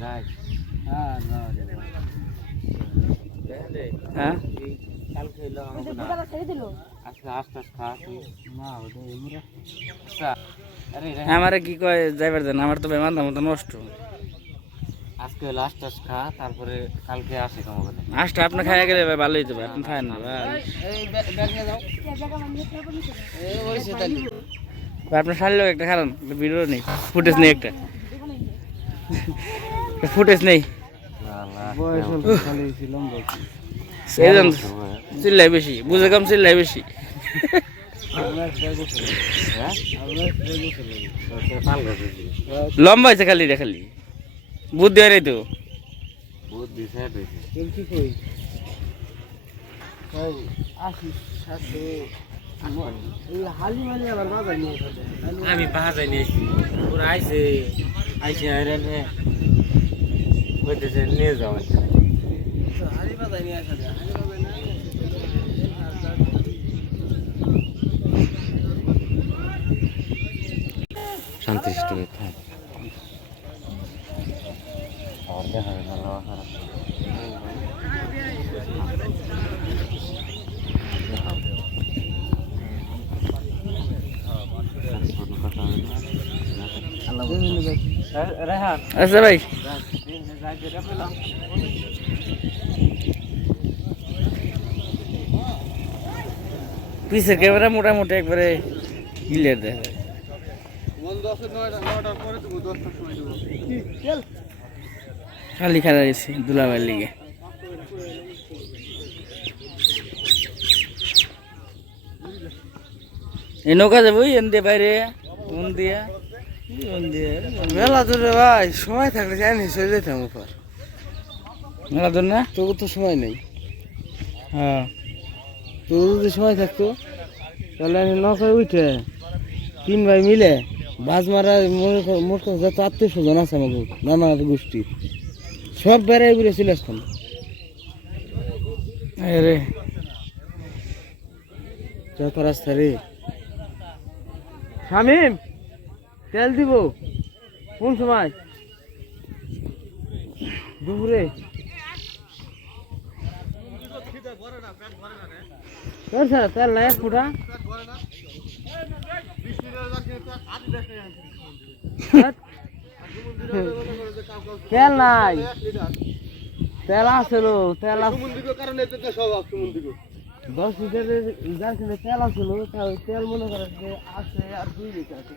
যাই হ্যাঁ হ্যাঁ কালকে এলো আজকে আস্তে আস্তে খাওয়া আমারে কি কয় যাইবার দেন আমার তো বেমার না মতো নষ্ট আজকে লাস্ট টাস খা তারপরে কালকে আসে তোমার কথা আজটা আপনি খাইয়া গেলে ভাই ভালো হইতে পারে আপনি খায় না ভাই আপনার শাড়ির একটা কারণ ভিডিও নেই ফুটেজ নেই একটা ফুটেজ নেই চিল্লাই বেশি বুঝে কম চিল্লাই বেশি লম্বা হয়েছে খালি রে খালি বুদ্ধি হয় নাই তো আমি বাজাই নিয়েছি ওরা আইসে আইসে হইতেছে নিয়ে যাও শান্তিষ্ট থাক আর দেখা ভালো খারাপ আচ্ছা ভাই পিসের ক্যামেরা মোটামুটি একবারে ক্লিয়ার দেখা খালি খেলা গেছি দুলাভাইয়ের লিগে এই নৌকা যাবো এন দিয়ে বাইরে মন দিয়া মেলা দূরে ভাই সময় থাকলে জানি চলে যেতাম উপর মেলা দূর না তোর তো সময় নেই হ্যাঁ তোর যদি সময় থাকতো তাহলে আমি নৌকায় উঠে 3 ভাই মিলে বাজ মারা মোট যত আত্মীয় স্বজন আছে আমাকে নানা গোষ্ঠীর সব বেড়াই বেড়ে চলে আসতাম রে যত রাস্তা রে শামিম তেল দিব কোন সময় দুপুরে তেল নাই 1 ফুটা তেল নাই তেল আসল তেল 10 লিটারের জার্সিতে তেল আসল তেল মনে করেন যে আছে আর 2 লিটার আছে